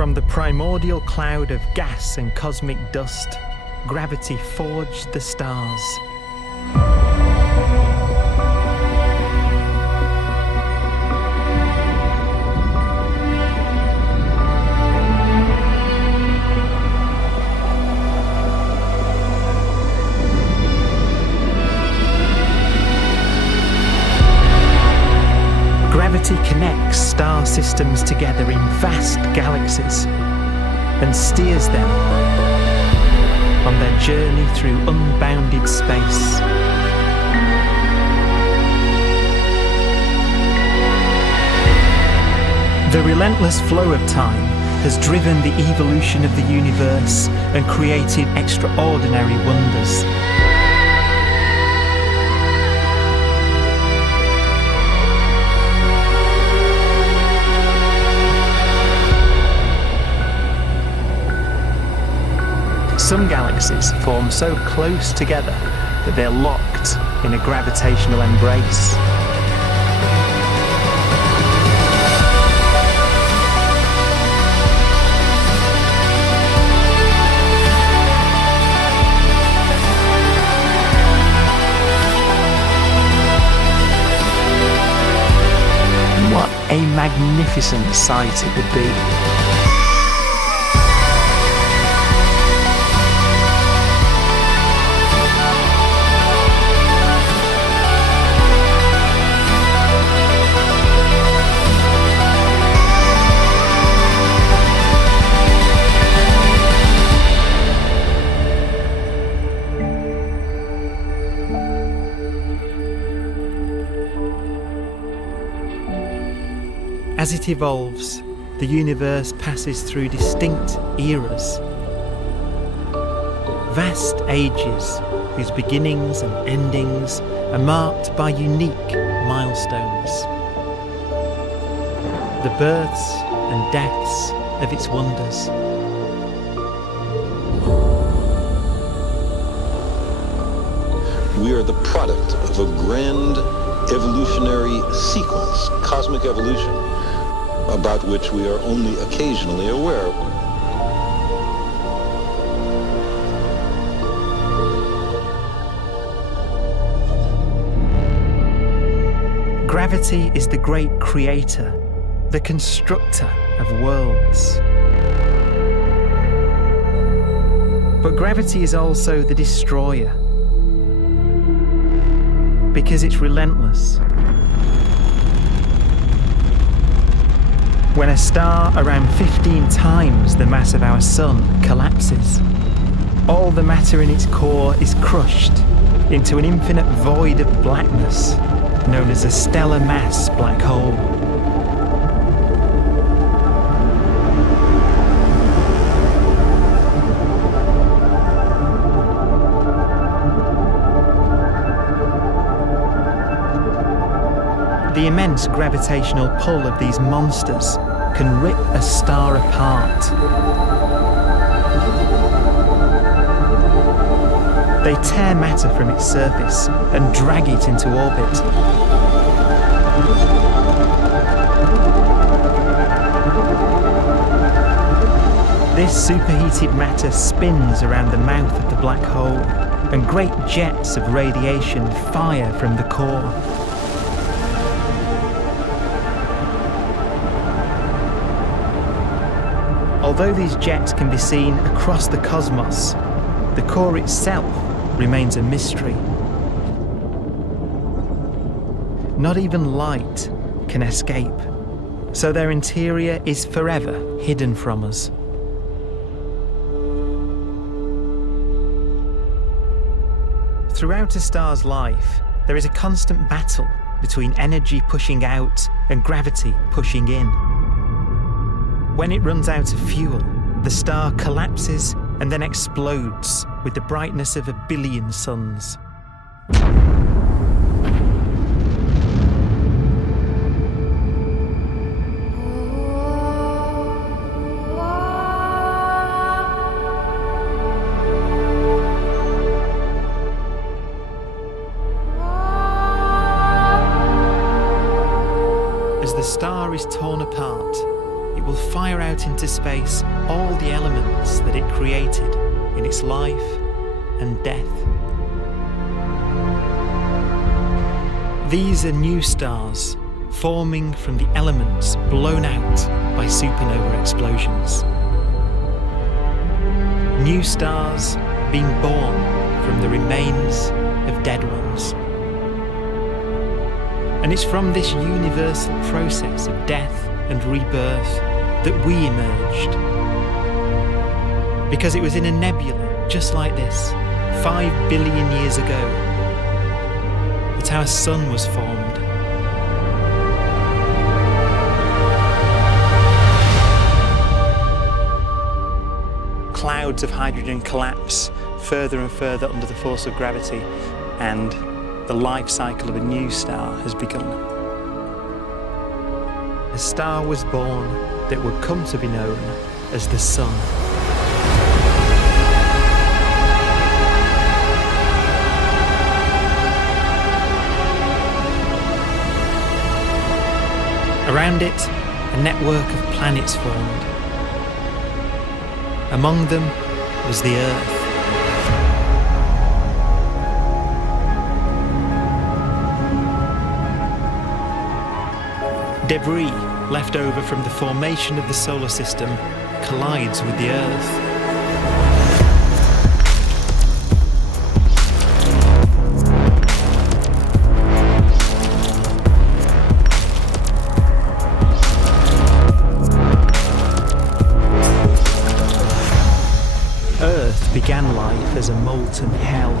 From the primordial cloud of gas and cosmic dust, gravity forged the stars. Gravity connects star systems together in vast galaxies and steers them on their journey through unbounded space. The relentless flow of time has driven the evolution of the universe and created extraordinary wonders. Some galaxies form so close together that they're locked in a gravitational embrace. What a magnificent sight it would be. As it evolves, the universe passes through distinct eras. Vast ages whose beginnings and endings are marked by unique milestones. The births and deaths of its wonders. We are the product of a grand evolutionary sequence, cosmic evolution, about which we are only occasionally aware. Gravity is the great creator, the constructor of worlds. But gravity is also the destroyer, because it's relentless. When a star around 15 times the mass of our Sun collapses, all the matter in its core is crushed into an infinite void of blackness known as a stellar mass black hole. The immense gravitational pull of these monsters can rip a star apart. They tear matter from its surface and drag it into orbit. This superheated matter spins around the mouth of the black hole, and great jets of radiation fire from the core. Although these jets can be seen across the cosmos, the core itself remains a mystery. Not even light can escape, so their interior is forever hidden from us. Throughout a star's life, there is a constant battle between energy pushing out and gravity pushing in. When it runs out of fuel, the star collapses and then explodes with the brightness of 1 billion suns. As the star is torn apart, it will fire out into space all the elements that it created in its life and death. These are new stars forming from the elements blown out by supernova explosions. New stars being born from the remains of dead ones. And it's from this universal process of death and rebirth that we emerged. Because it was in a nebula just like this, 5 billion years ago, that our sun was formed. Clouds of hydrogen collapse further and further under the force of gravity, and the life cycle of a new star has begun. A star was born that would come to be known as the Sun. Around it, a network of planets formed. Among them was the Earth. Debris left over from the formation of the solar system collides with the Earth. Earth began life as a molten hell.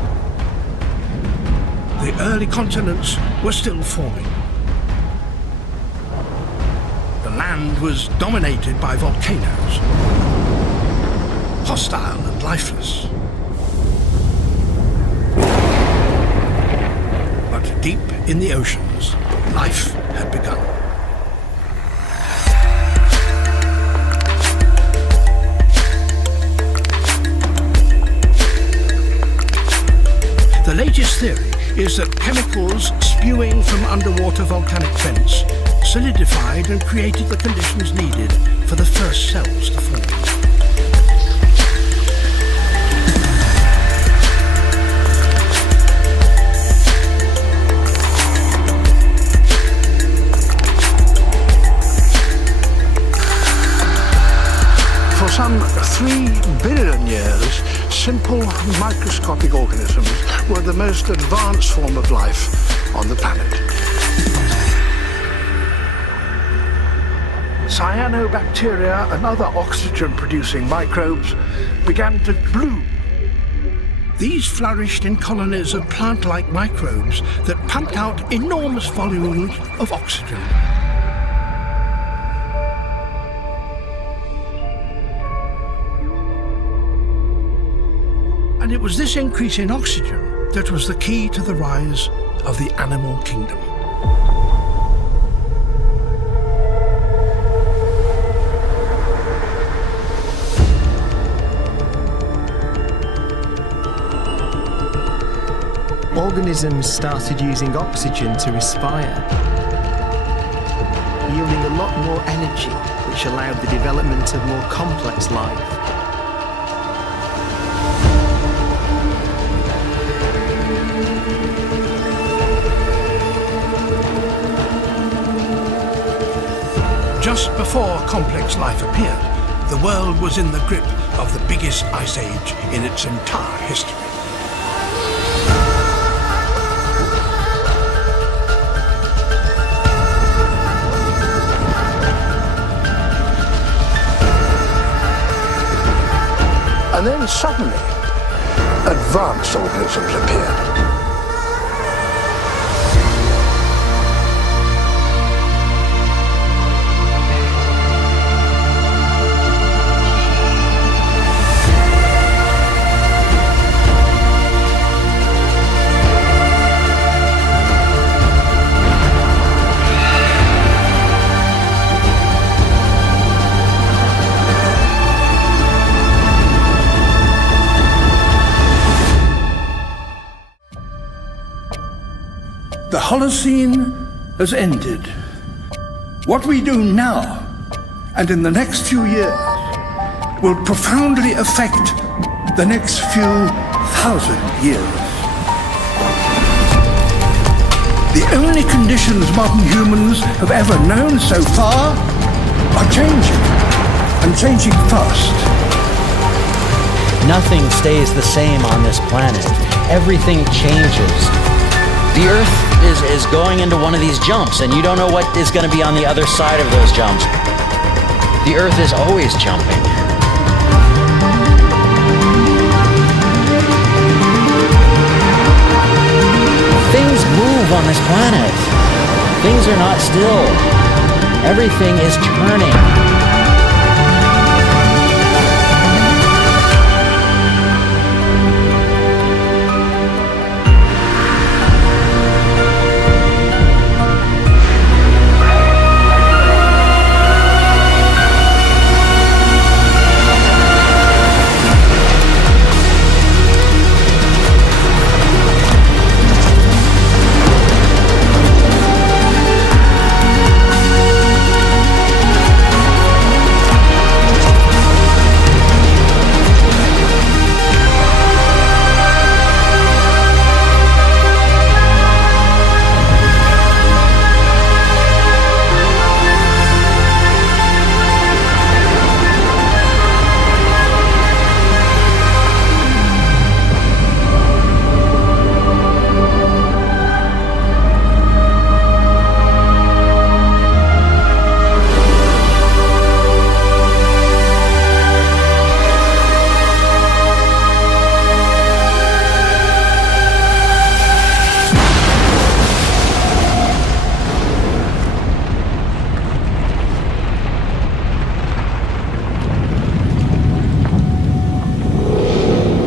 The early continents were still forming. The land was dominated by volcanoes, hostile and lifeless. But deep in the oceans, life had begun. The latest theory is that chemicals spewing from underwater volcanic vents solidified and created the conditions needed for the first cells to form. For some 3 billion years, simple microscopic organisms were the most advanced form of life on the planet. Cyanobacteria and other oxygen-producing microbes began to bloom. These flourished in colonies of plant-like microbes that pumped out enormous volumes of oxygen. And it was this increase in oxygen that was the key to the rise of the animal kingdom. Organisms started using oxygen to respire, yielding a lot more energy, which allowed the development of more complex life. Just before complex life appeared, the world was in the grip of the biggest ice age in its entire history. And then suddenly, advanced organisms appeared. The Holocene has ended. What we do now and in the next few years will profoundly affect the next few thousand years. The only conditions modern humans have ever known so far are changing, and changing fast. Nothing stays the same on this planet. Everything changes. The Earth is going into one of these jumps, and you don't know what is going to be on the other side of those jumps. The Earth is always jumping. Things move on this planet. Things are not still. Everything is turning.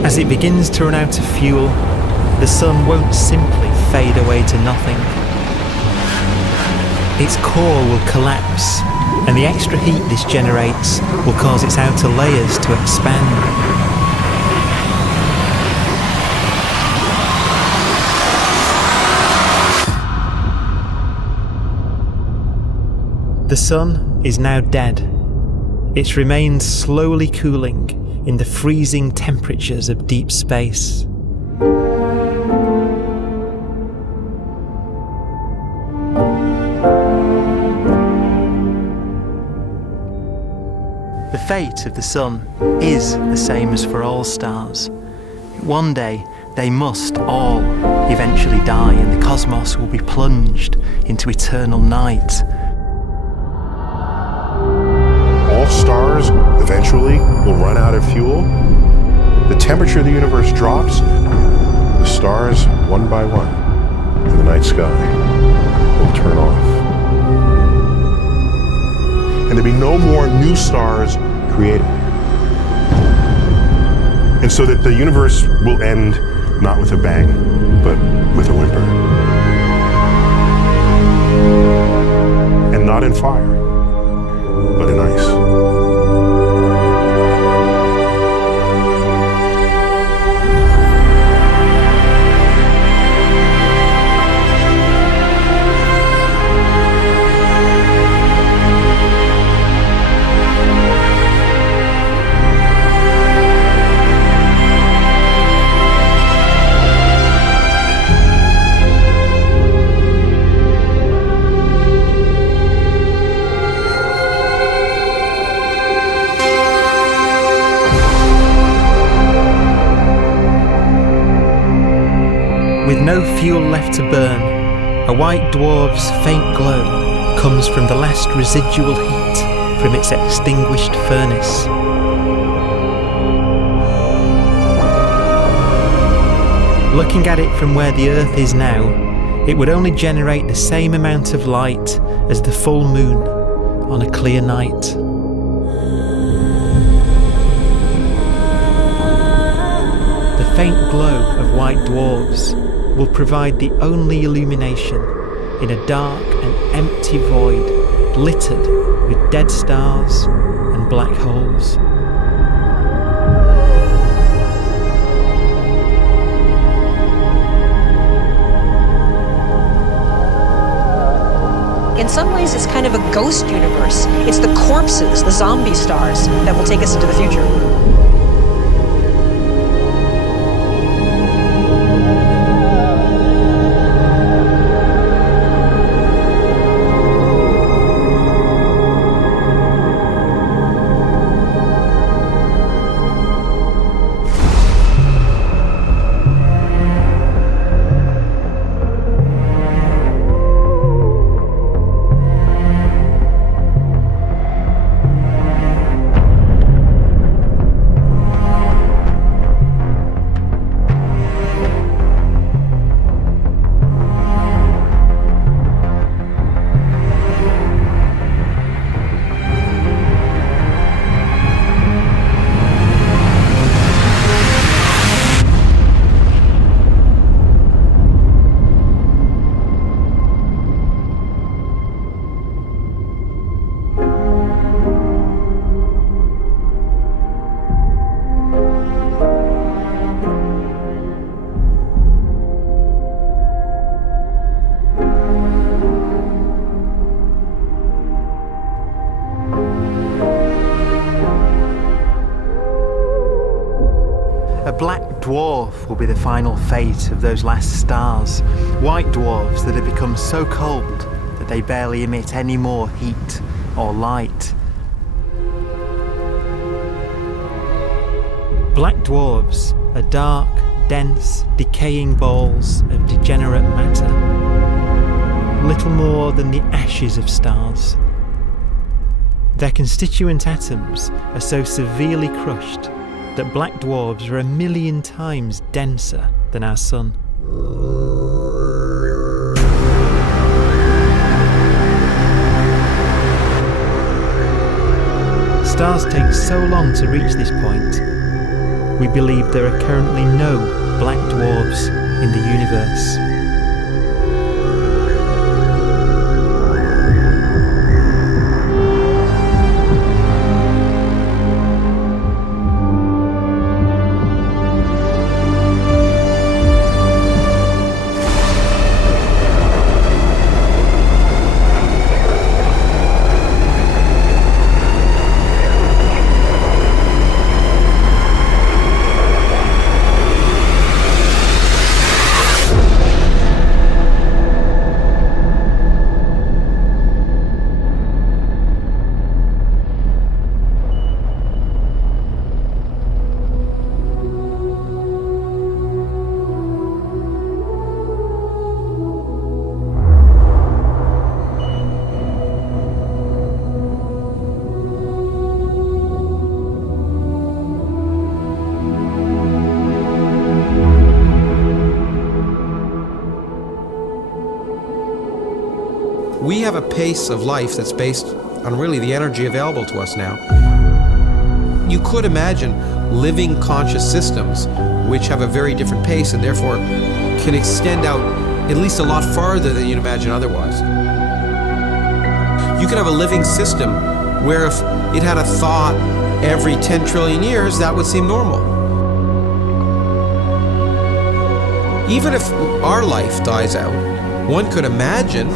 As it begins to run out of fuel, the sun won't simply fade away to nothing. Its core will collapse, and the extra heat this generates will cause its outer layers to expand. The sun is now dead. Its remains slowly cooling in the freezing temperatures of deep space. The fate of the sun is the same as for all stars. One day, they must all eventually die, and the cosmos will be plunged into eternal night. All stars eventually will run out of fuel. The temperature of the universe drops. The stars, one by one, in the night sky, will turn off. And there'll be no more new stars created. And so that the universe will end not with a bang, but with a whimper. And not in fire, but in ice. With no fuel left to burn, a white dwarf's faint glow comes from the last residual heat from its extinguished furnace. Looking at it from where the Earth is now, it would only generate the same amount of light as the full moon on a clear night. The faint glow of white dwarfs will provide the only illumination in a dark and empty void littered with dead stars and black holes. In some ways, it's kind of a ghost universe. It's the corpses, the zombie stars, that will take us into the future. A black dwarf will be the final fate of those last stars. White dwarfs that have become so cold that they barely emit any more heat or light. Black dwarfs are dark, dense, decaying balls of degenerate matter, little more than the ashes of stars. Their constituent atoms are so severely crushed that black dwarfs are 1,000,000 times denser than our sun. Stars take so long to reach this point, we believe there are currently no black dwarfs in the universe. We have a pace of life that's based on really the energy available to us now. You could imagine living conscious systems which have a very different pace and therefore can extend out at least a lot farther than you'd imagine otherwise. You could have a living system where if it had a thought every 10 trillion years, that would seem normal. Even if our life dies out, one could imagine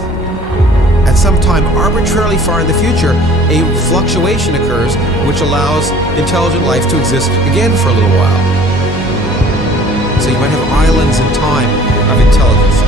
at some time arbitrarily far in the future, a fluctuation occurs which allows intelligent life to exist again for a little while. So you might have islands in time of intelligence.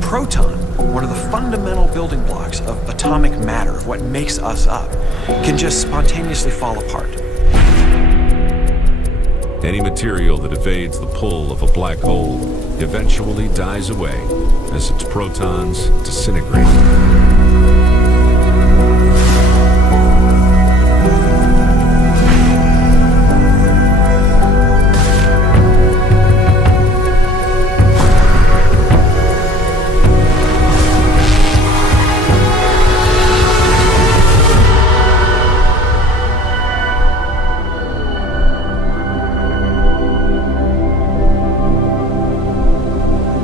Proton, one of the fundamental building blocks of atomic matter, what makes us up, can just spontaneously fall apart. Any material that evades the pull of a black hole eventually dies away as its protons disintegrate.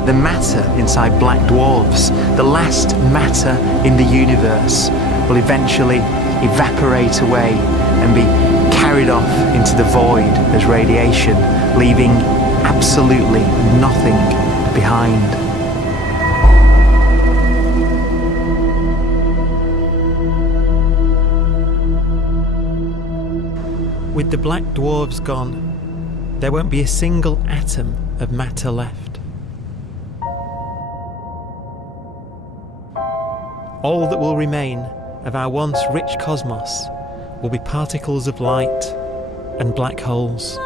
The matter inside black dwarfs, the last matter in the universe, will eventually evaporate away and be carried off into the void as radiation, leaving absolutely nothing behind. With the black dwarfs gone, there won't be a single atom of matter left. All that will remain of our once rich cosmos will be particles of light and black holes.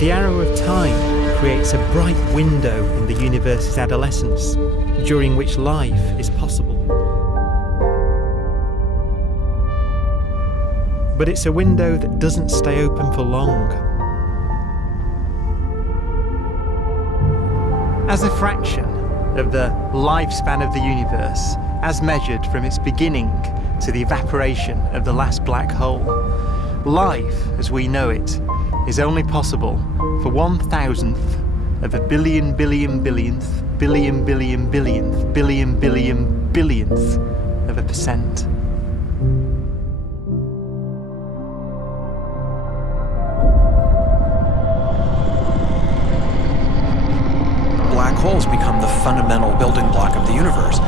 The arrow of time creates a bright window in the universe's adolescence, during which life is possible. But it's a window that doesn't stay open for long. As a fraction of the lifespan of the universe, as measured from its beginning to the evaporation of the last black hole, life, as we know it, is only possible for 1,000th of a billion billionth billion billionth billion billionth of a percent. Black holes become the fundamental building block of the universe.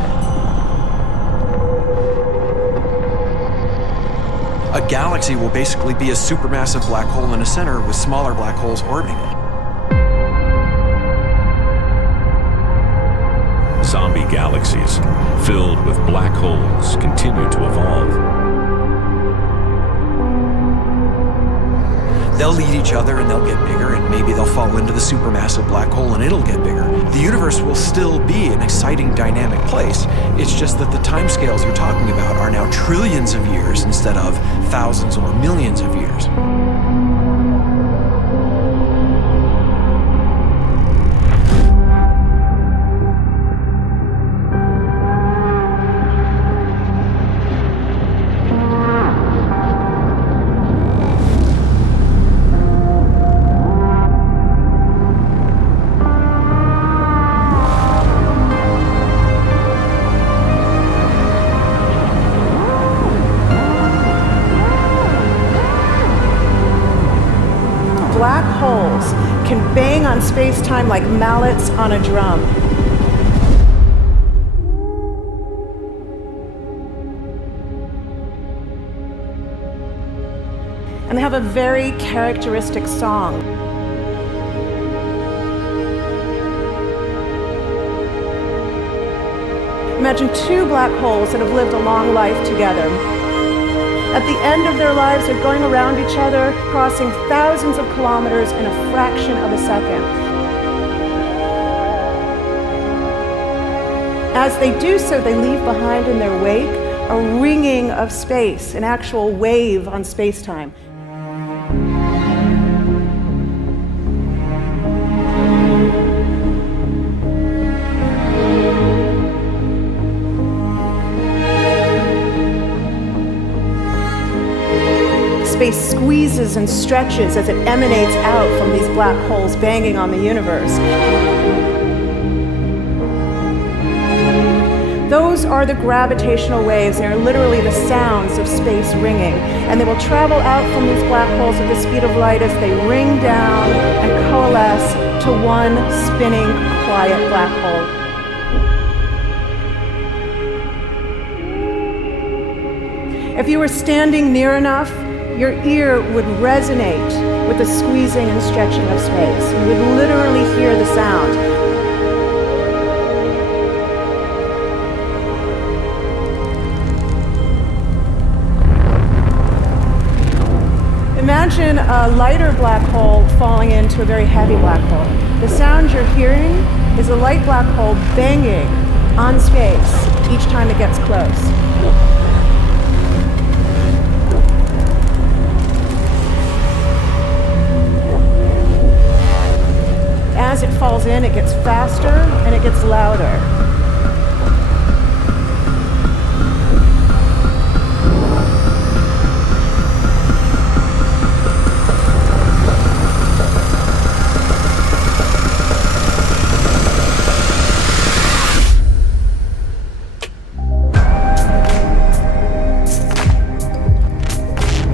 A galaxy will basically be a supermassive black hole in a center with smaller black holes orbiting it. Zombie galaxies filled with black holes continue to evolve. They'll eat each other and they'll get bigger, and maybe they'll fall into the supermassive black hole and it'll get bigger. The universe will still be an exciting, dynamic place. It's just that the timescales you're talking about are now trillions of years instead of thousands or millions of years. Black holes can bang on space-time like mallets on a drum. And they have a very characteristic song. Imagine two black holes that have lived a long life together. At the end of their lives, they're going around each other, crossing thousands of kilometers in a fraction of a second. As they do so, they leave behind in their wake a ringing of space, an actual wave on space-time. squeezes and stretches as it emanates out from these black holes banging on the universe. Those are the gravitational waves. They are literally the sounds of space ringing. And they will travel out from these black holes at the speed of light as they ring down and coalesce to one spinning, quiet black hole. If you were standing near enough, your ear would resonate with the squeezing and stretching of space. You would literally hear the sound. Imagine a lighter black hole falling into a very heavy black hole. The sound you're hearing is a light black hole banging on space each time it gets close. As it falls in, it gets faster and it gets louder.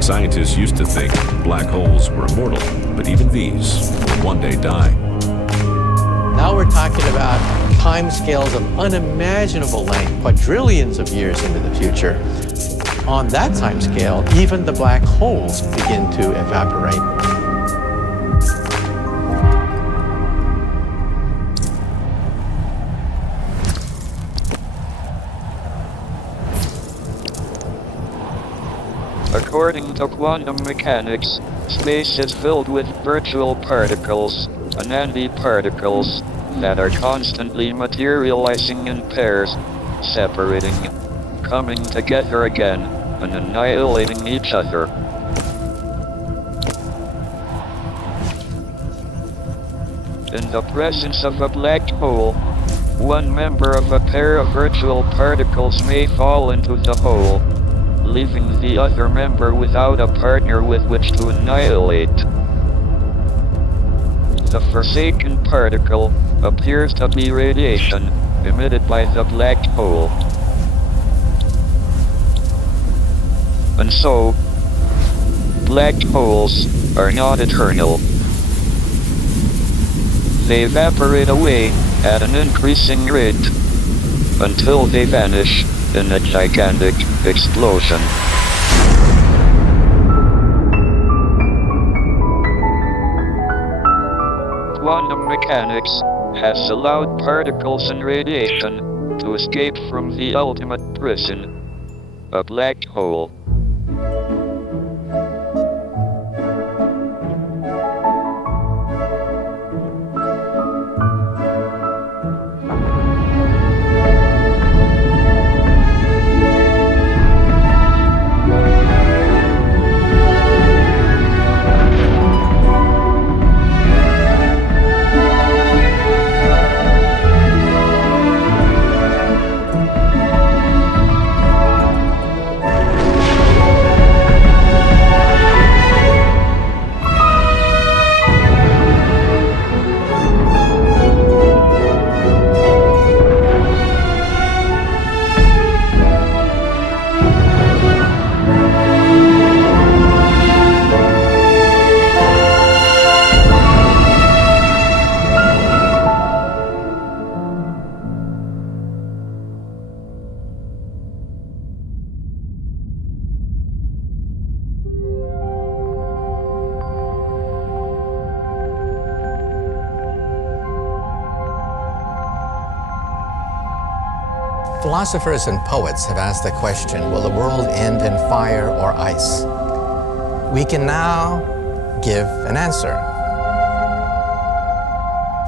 Scientists used to think black holes were immortal, but even these will one day die. Now we're talking about timescales of unimaginable length, quadrillions of years into the future. On that timescale, even the black holes begin to evaporate. According to quantum mechanics, space is filled with virtual particles, antiparticles, that are constantly materializing in pairs, separating, coming together again, and annihilating each other. In the presence of a black hole, one member of a pair of virtual particles may fall into the hole, leaving the other member without a partner with which to annihilate. The forsaken particle appears to be radiation emitted by the black hole. And so, black holes are not eternal. They evaporate away at an increasing rate until they vanish in a gigantic explosion. Quantum mechanics has allowed particles and radiation to escape from the ultimate prison, a black hole. Philosophers and poets have asked the question, will the world end in fire or ice? We can now give an answer.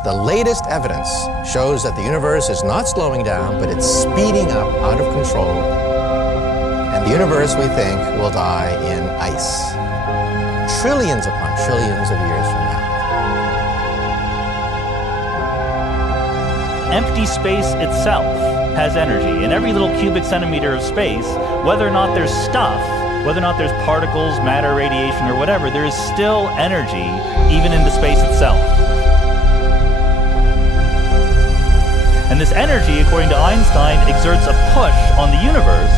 The latest evidence shows that the universe is not slowing down, but it's speeding up out of control. And the universe, we think, will die in ice. Trillions upon trillions of years from now. Empty space itself has energy. In every little cubic centimeter of space, whether or not there's stuff whether or not there's particles, matter, radiation, or whatever, there is still energy even in the space itself. And this energy, according to Einstein, exerts a push on the universe.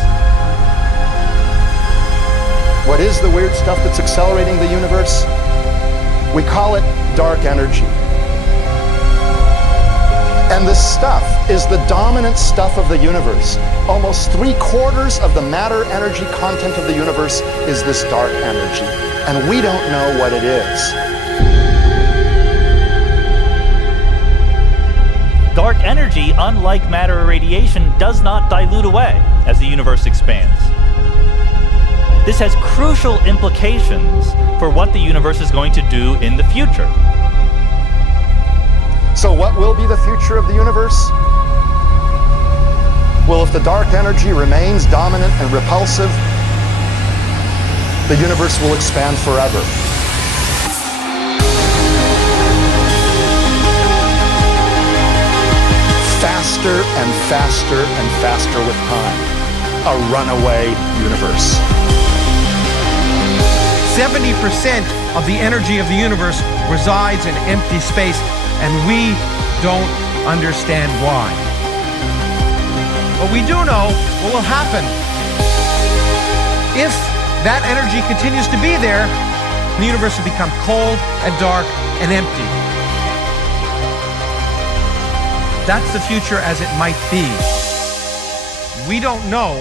What is the weird stuff that's accelerating the universe? We call it dark energy. And this stuff is the dominant stuff of the universe. Almost 3/4 of the matter-energy content of the universe is this dark energy. And we don't know what it is. Dark energy, unlike matter or radiation, does not dilute away as the universe expands. This has crucial implications for what the universe is going to do in the future. So what will be the future of the universe? Well, if the dark energy remains dominant and repulsive, the universe will expand forever. Faster and faster and faster with time. A runaway universe. 70% of the energy of the universe resides in empty space, and we don't understand why. But we do know what will happen. If that energy continues to be there, the universe will become cold and dark and empty. That's the future as it might be. We don't know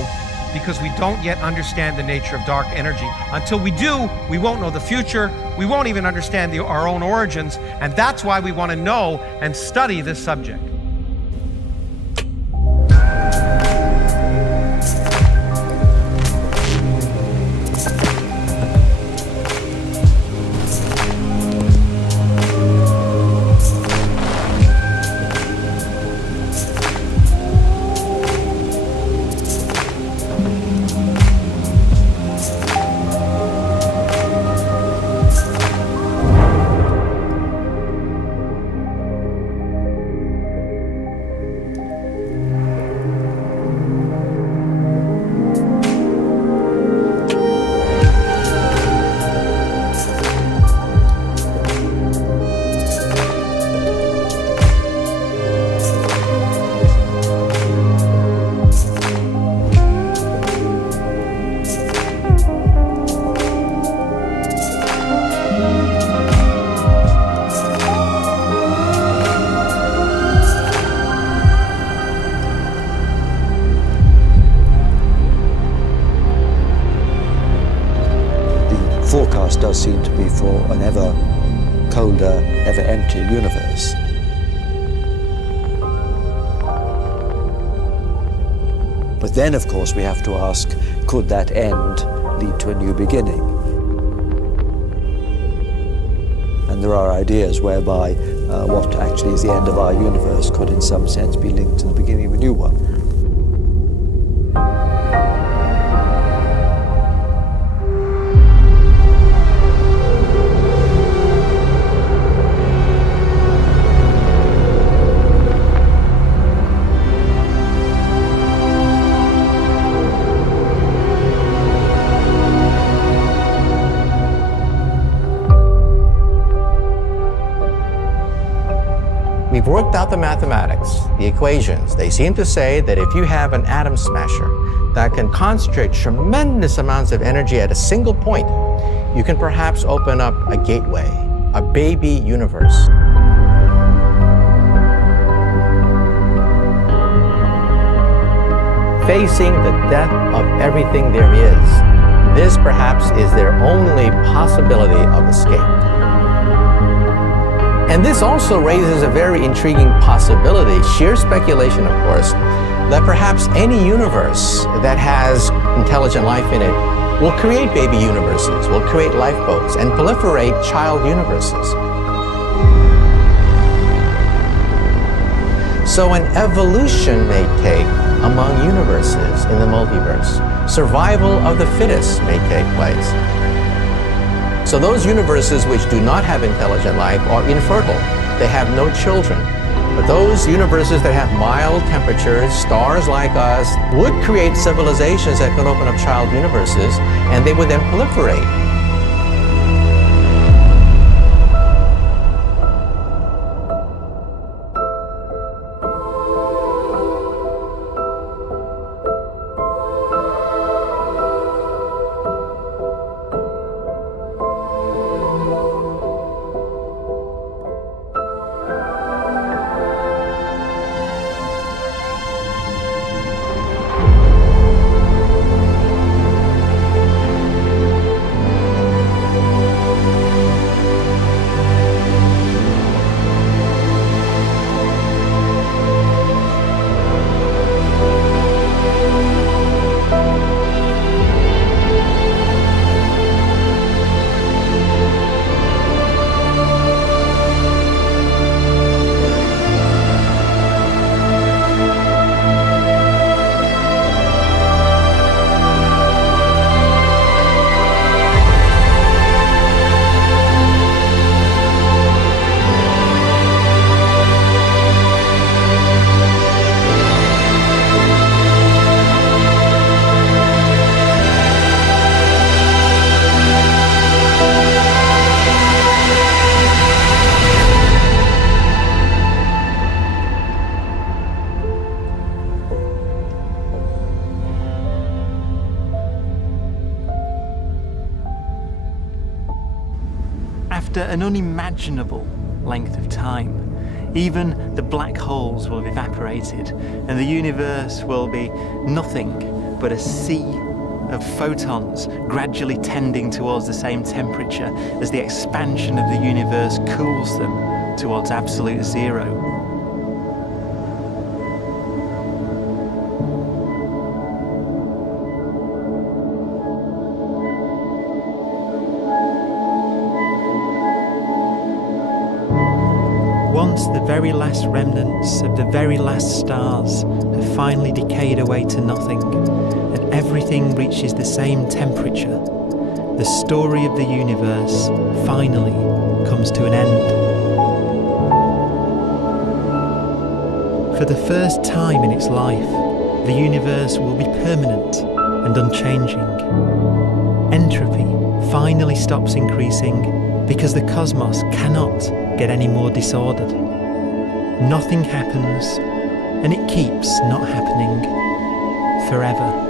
because we don't yet understand the nature of dark energy. Until we do, we won't know the future. We won't even understand our own origins, and that's why we want to know and study this subject. Forecast does seem to be for an ever colder, ever emptier universe. But then, of course, we have to ask, could that end lead to a new beginning? And there are ideas whereby what actually is the end of our universe could in some sense be linked to the beginning of a new one. We've worked out the mathematics, the equations. They seem to say that if you have an atom smasher that can concentrate tremendous amounts of energy at a single point, you can perhaps open up a gateway, a baby universe. Facing the death of everything there is, this perhaps is their only possibility of escape. And this also raises a very intriguing possibility, sheer speculation of course, that perhaps any universe that has intelligent life in it will create baby universes, will create lifeboats, and proliferate child universes. So an evolution may take among universes in the multiverse. Survival of the fittest may take place. So those universes which do not have intelligent life are infertile. They have no children. But those universes that have mild temperatures, stars like us, would create civilizations that could open up child universes, and they would then proliferate. After an unimaginable length of time, even the black holes will have evaporated and the universe will be nothing but a sea of photons gradually tending towards the same temperature as the expansion of the universe cools them towards absolute zero. Once the very last remnants of the very last stars have finally decayed away to nothing, and everything reaches the same temperature, the story of the universe finally comes to an end. For the first time in its life, the universe will be permanent and unchanging. Entropy finally stops increasing because the cosmos cannot get any more disordered. Nothing happens, and it keeps not happening forever.